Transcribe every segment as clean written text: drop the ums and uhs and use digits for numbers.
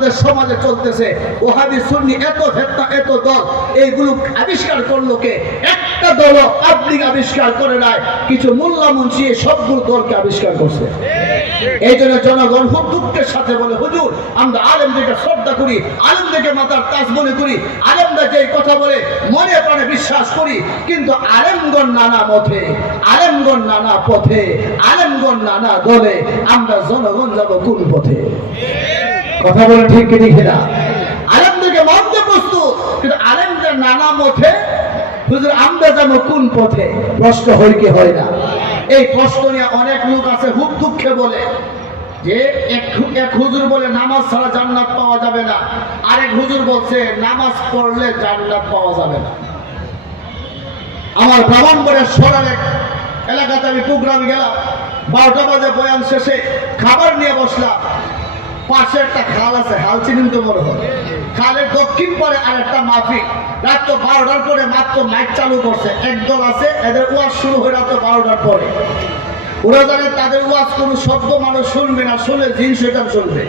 আমাদের সমাজে চলতেছে, ওহাবি সুন্নি এত ফেতনা এত দল, এইগুলো আবিষ্কার করলো কে? একটা দল পাবলিক আবিষ্কার করে নাই, কিছু মোল্লা মুন্সি সবগুলো দলকে আবিষ্কার করছে। এই জন্য জনগণ খুব দুঃখের সাথে বলে, হুজুর আমরা আলেমদেরকে শ্রদ্ধা করি, আলেমদেরকে মাতার তাজ মনে করি, আলেমরা যে কথা বলে মনে প্রাণে বিশ্বাস করি, কিন্তু আলেমগণ নানা মতে, আলেমগণ নানা পথে, আলেমগণ নানা দলে, আমরা জনগণ যাব কোন পথে? কথা বলে ঠিক কি ঠিক না? আলেমদেরকে মানতে প্রস্তুত, কিন্তু আলেমদের নানা মতে, হুজুর আমরা যাব কোন পথে? প্রশ্ন হয় কি হয় না? এই প্রশ্ন নিয়ে অনেক লোক আছে খুব দুঃখে বলে যে এক হুজুর বলে নামাজ ছাড়া জান্নাত পাওয়া যাবে না, আরেক হুজুর বলছে নামাজ পড়লে জান্নাত পাওয়া যাবে না। আমার ব্রাহ্মণবাড়িয়ার সরার এলাকাতে আমি প্রোগ্রামে গেলাম, 12টা বাজে বয়ান শেষে খাবার নিয়ে বসলাম। পাশে একটা খাল আছে, হাল চিনেন তো মনে হয়, খালের দক্ষিণ পারে আর একটা মাহফিল। রাত 12টার পরে মাত্র মাইক চালু করছে, একদল আছে এদের ওয়াজ শুরু হয় রাত 12টার পরে। ওরা জানে তাদের ওয়াজ কোনো শব্দ মানুষ শুনবে না, শুনে জিন শয়তান শুনবে।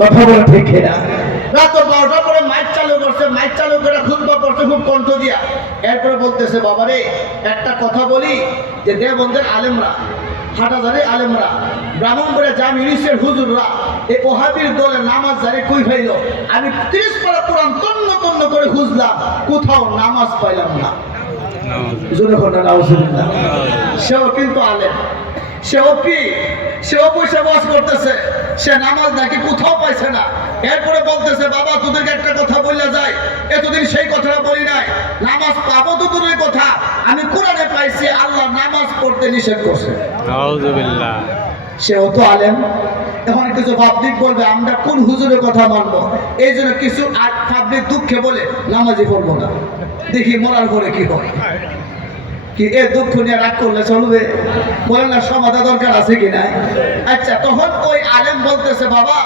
কথা বলে ঠিক না? রাত 12টার পরে মাইক চালু করছে, মাইক চালু করে খুতবা পড়ছে খুব কণ্ঠ দিয়া। এরপরে বলতেছে, বাবারে একটা কথা বলি, যে দেওবন্দের আলেমরা, হাটাজারি আলেমরা, ব্রাহ্মণবাড়িয়া জামি ইউনিসের হুজুররা এই ওহাবির দলে নামাজ জারি কই ফাইল। আমি 30 পারা কোরআন তন্ন তন্ন করে খুঁজলাম, কোথাও নামাজ পাইলাম না। সেও কিন্তু আলেম, সেও কি, সেও পয়সা ওয়াজ করতেছে, সে নামাজ নাকি কোথাও পাইছে না। এরপরে বলতেছে, বাবা তোদেরকে একটা কথা বললে যায়, এতদিন সেই কথাটা বলি নাই, নামাজ পাবো তো দূরের কথা, আমি কোরআনে পাইছি আল্লাহ নামাজ পড়তে নিষেধ করছে। আউযুবিল্লাহ। সেও তো আলেম। এখন কিছু পাবলিক বলবে আমরা কোন হুজুরের কথা মানবো, এই জন্য কিছু পাবলিক দুঃখে বলে নামাজই পড়বো না, দেখি মরার পরে কি হয়। কি এ দুঃখ নিয়ে রাগ করলে চলবে? বলেন না সমাধান দরকার আছে কি নাই? আচ্ছা, তখন ওই আলেম বলতেছে, বাবা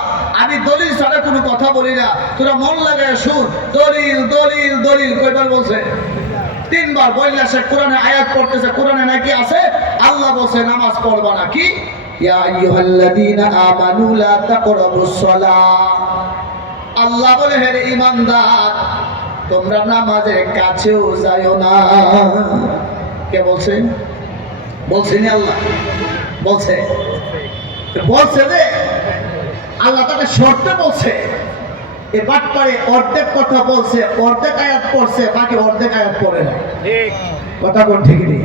আমি দলিল ছাড়া কোনো কথা বলি না, তোরা মন লাগায় শুন, দলিল দলিল দলিল কয়বার বলছে? 3 বার বললে সে কোরআনে আয়াত পড়তেছে, কোরআনে নাকি আছে আল্লাহ বলছে নামাজ পড়বা না। কি ইয়া আইয়ুহাল্লাযীনা আমানু লা তাকরাবুস সালাহ, আল্লাহ বলে হে ঈমানদার তোমরা নামাজের কাছেও যাও না। কে বলছে? বলছেন আল্লাহ, বলছে বলছে যে আল্লাহ তাকে শর্তে বলছে, এ বাটপারে অর্ধেক কথা বলছে, অর্ধেক আয়াত পড়ছে, বাকি অর্ধেক আয়াত পড়ে না। কথা কোন ঠিক নেই?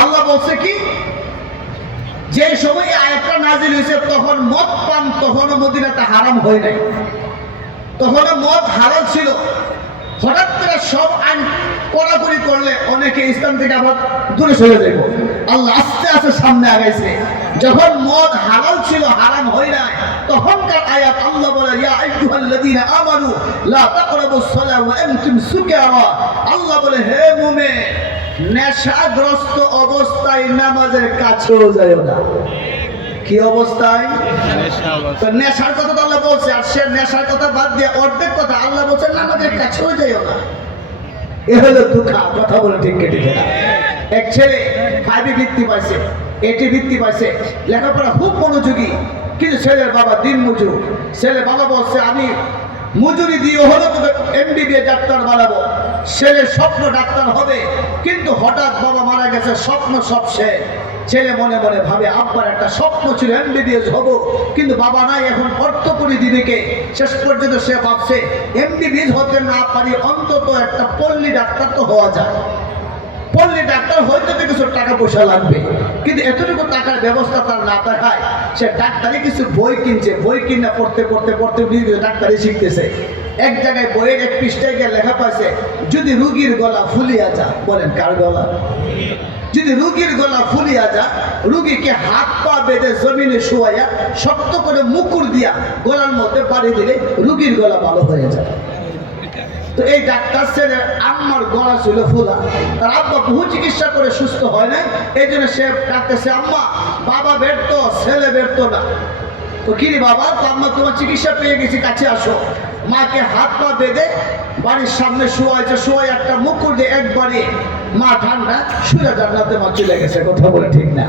আল্লাহ বলছে কি, যে সময় আয়াতটা নাজিল হয়েছে তখন মদ পান তখনও মদিনাতে হারাম হয় নাই, তখনও মদ হালাল ছিল। হঠাৎ করে সব আইন কড়াকড়ি করলে অনেকে ইসলাম থেকে আবার দূরে সরে যাইব। আল্লাহ আস্তে আস্তে সামনে আগাইছে। যখন মদ হালাল ছিল, হারাম হয় নাই, তখনকার আয়াত আল্লাহ বলে ইয়া আইয়ুহাল্লাযীনা আমানু লা তাকরাবুস সালাহ ওয়া আনতুম সুকারা। আল্লাহ বলে হে মুমিন, নেশাগ্রস্ত অবস্থায় নামাজের কাছেও যাও না। কি অবস্থায়? তো নেশার কথা তো আল্লাহ বলছে, আর সে নেশার কথা বাদ দিয়ে অর্ধেক কথা আল্লাহ বলছে নামাজের কাছেও যাও না। এ হলো দুঃখা। কথা বলে ঠিক কেটে না? এক ছেলে 5 বৃত্তি পাইছে, 80 বৃত্তি পাইছে, লেখাপড়া খুব মনোযোগী, কিন্তু ছেলের বাবা দিন মজুর। ছেলে বাবা বলছে আমি মজুরি দিয়ে হলো তোকে MBBS ডাক্তার বানাবো। ছেলের স্বপ্ন ডাক্তার হবে, কিন্তু হঠাৎ বাবা মারা গেছে, স্বপ্ন সব শেষ। ছেলে মনে মনে ভাবে আব্বার একটা স্বপ্ন ছিল MBBS হবো, কিন্তু বাবা নাই, এখন অর্থ করে দিবে কে? শেষ পর্যন্ত সে ভাবছে MBBS হতে না পারি অন্তত একটা পল্লী ডাক্তার তো হওয়া যায়। পল্লী ডাক্তার হইতে তো কিছু টাকা পয়সা লাগবে, কিন্তু এতটুকু টাকার ব্যবস্থা তার না থাকায় সে ডাক্তারি কিছু বই কিনছে, বই কিনা পড়তে পড়তে পড়তে ডাক্তারি শিখতেছে। এক জায়গায় বইয়ের এক পৃষ্ঠায় গিয়ে লেখা পাইছে, যদি রুগীর গলা ফুলিয়া যা, বলেন কার গলা? যদি রুগীর গলা ফুলিয়া যা, রুগীকে হাত পা বেঁধে জমিনে শোয়াইয়া শক্ত করে মুকুর দিয়া গলার মধ্যে বাড়ি দিলে রুগীর গলা ভালো হয়ে যায়। তো এই ডাক্তার ছেলে আম্মার গলা ছিল ফুলা, তার আব্বা বহু চিকিৎসা করে সুস্থ হয় না, এই জন্য সে ডাকতেছে আম্মা, বাবা ব্যর্থ, ছেলে ব্যর্থ না। তো কিরে বাবা, তো আম্মা তোমার চিকিৎসা পেয়ে গেছি, কাছে আসো। মাকে হাত পা বেঁধে বাড়ির সামনে শোয়াইছে, শোয়াই একটা মুকুর দিয়ে একবারে মা ঠান্ডা সুরা জান্নাতে মা চলে গেছে, কথা বলে ঠিক না?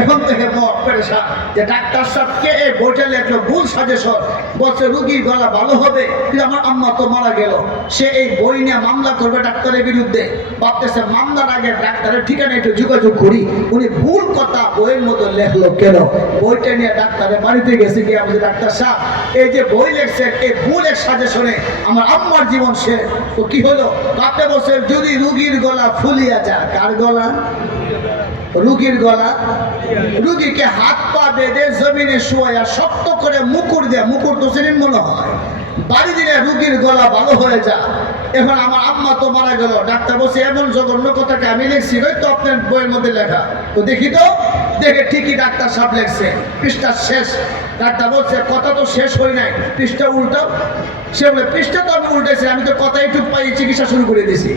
এখন থেকে পেরেশান যে ডাক্তার সাহেবকে এই বইটা লেখলো ভুল সাজেশন, বলছে রুগীর গলা ভালো হবে, কিন্তু আমার আম্মা তো মারা গেল। সে এই বই নিয়ে মামলা করবে ডাক্তারের বিরুদ্ধে, ভাবতেছে মামলার আগে ডাক্তারের ঠিকানা একটু যোগাযোগ করি। উনি ভুল কথা বইয়ের মতো লেখলো কেন? বইটা নিয়ে ডাক্তারের বাড়িতে গেছে গিয়ে আমাদের ডাক্তার সাহেব এই যে বই লেখছেন এই ভুল এক সাজেশনে আমার আম্মার জীবন শেষ। তো কি হলো? আপনি বলছেন যদি রুগীর গলা ফুলিয়া যায়, কার গলা? রুগীর গলা। রুগীকে হাত পা বেঁধে জমিনে শুয়াইয়া শক্ত করে মুকুর দেয়া, মুকুর তো চিনেন মনে হয়, বাড়ি দিলে রুগীর গলা ভালো হয়ে যায়। এখন আমার আম্মা তো মারা গেল, ডাক্তার বলছে এমন জঘন্য কথাকে আমি লিখছি, ওই তো আপনার বইয়ের মধ্যে লেখা। তো দেখি তো, দেখে ঠিকই ডাক্তার সাহেব লেখছে, পৃষ্ঠা শেষ। ডাক্তার বলছে কথা তো শেষ হয় নাই, পৃষ্ঠা উল্টাও। সে বলে পৃষ্ঠা তো আমি উল্টেছি, আমি তো কথা একটু পাই চিকিৎসা শুরু করে দিয়েছি।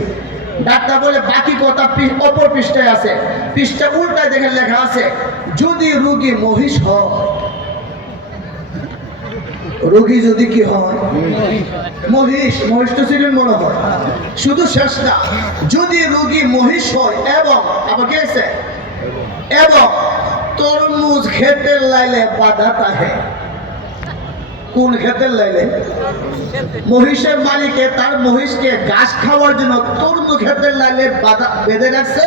ডাক্তার বলে বাকি কথা অপর পৃষ্ঠায় আছে, পৃষ্ঠা উল্টায় দেখে লেখা আছে যদি রুগী মহিষ হয়। রোগী যদি কি হয়? মহিষ। মহিষ তো ছিলেন মনে হয়। শুধু শেষ না, যদি রোগী মহিষ হয় এবং আবার কি আছে এবং তরমুজ খেতে লাইলে বাধা থাকে। কোন ক্ষেতের লাইলে? মহিষের মালিকে তার মহিষকে ঘাস খাওয়ার জন্য তরমুজ ক্ষেতের লাইলে বাধা বেঁধে রাখছে।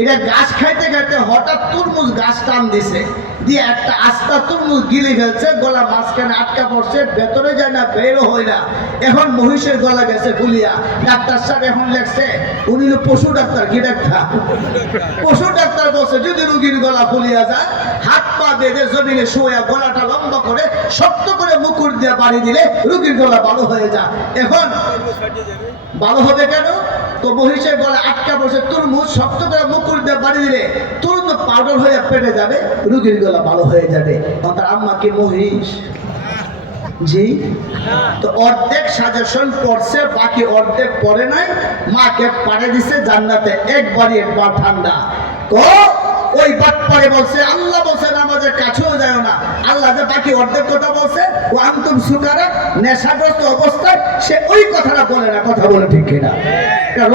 এটা ঘাস খাইতে খাইতে হঠাৎ তরমুজ গাছ টান দিছে, দিয়ে একটা আস্তা তরমুজ গিলে ফেলছে, গলা মাঝখানে আটকা পড়ছে, ভেতরে যায় না, বেরো হয় না। এখন মহিষের গলা গেছে ফুলিয়া। ডাক্তার সাহেব এখন লেখছে, উনি পশু ডাক্তার। কি ডাক্তার? পশু ডাক্তার বলছে যদি রুগীর গলা ফুলিয়া যায়, হাত পা বেঁধে জমিনে শুয়ে গলাটা লম্বা করে শক্ত করে মুকুর দিয়ে বাড়ি দিলে রুগীর গলা ভালো হয়ে যায়। এখন ভালো হবে কেন? তো মহিষের গলা আটকা পড়ছে, তরমুজ শক্ত করে মুকুর দিয়ে বাড়ি দিলে তরমুজ পাউডার হয়ে পেটে যাবে, রুগীর গলা ভালো হয়ে যাবে। তার আম্মা কি মহিষ? জি। তো অর্ধেক সাজেশন পড়ছে, বাকি অর্ধেক পড়ে নাই। মাকে পাড়ে দিছে জান্নাতে, একবারই একবার ঠান্ডা। ওই বাটপারে বলছে আল্লাহ বলছে নামাজের কাছেও যায় না। আল্লাহ যে বাকি অর্ধেক কথা বলছে ও আনতুম সুকারা, নেশাগ্রস্ত অবস্থায়, সে ওই কথাটা বলে না, কথা বলে ঠিক কিনা?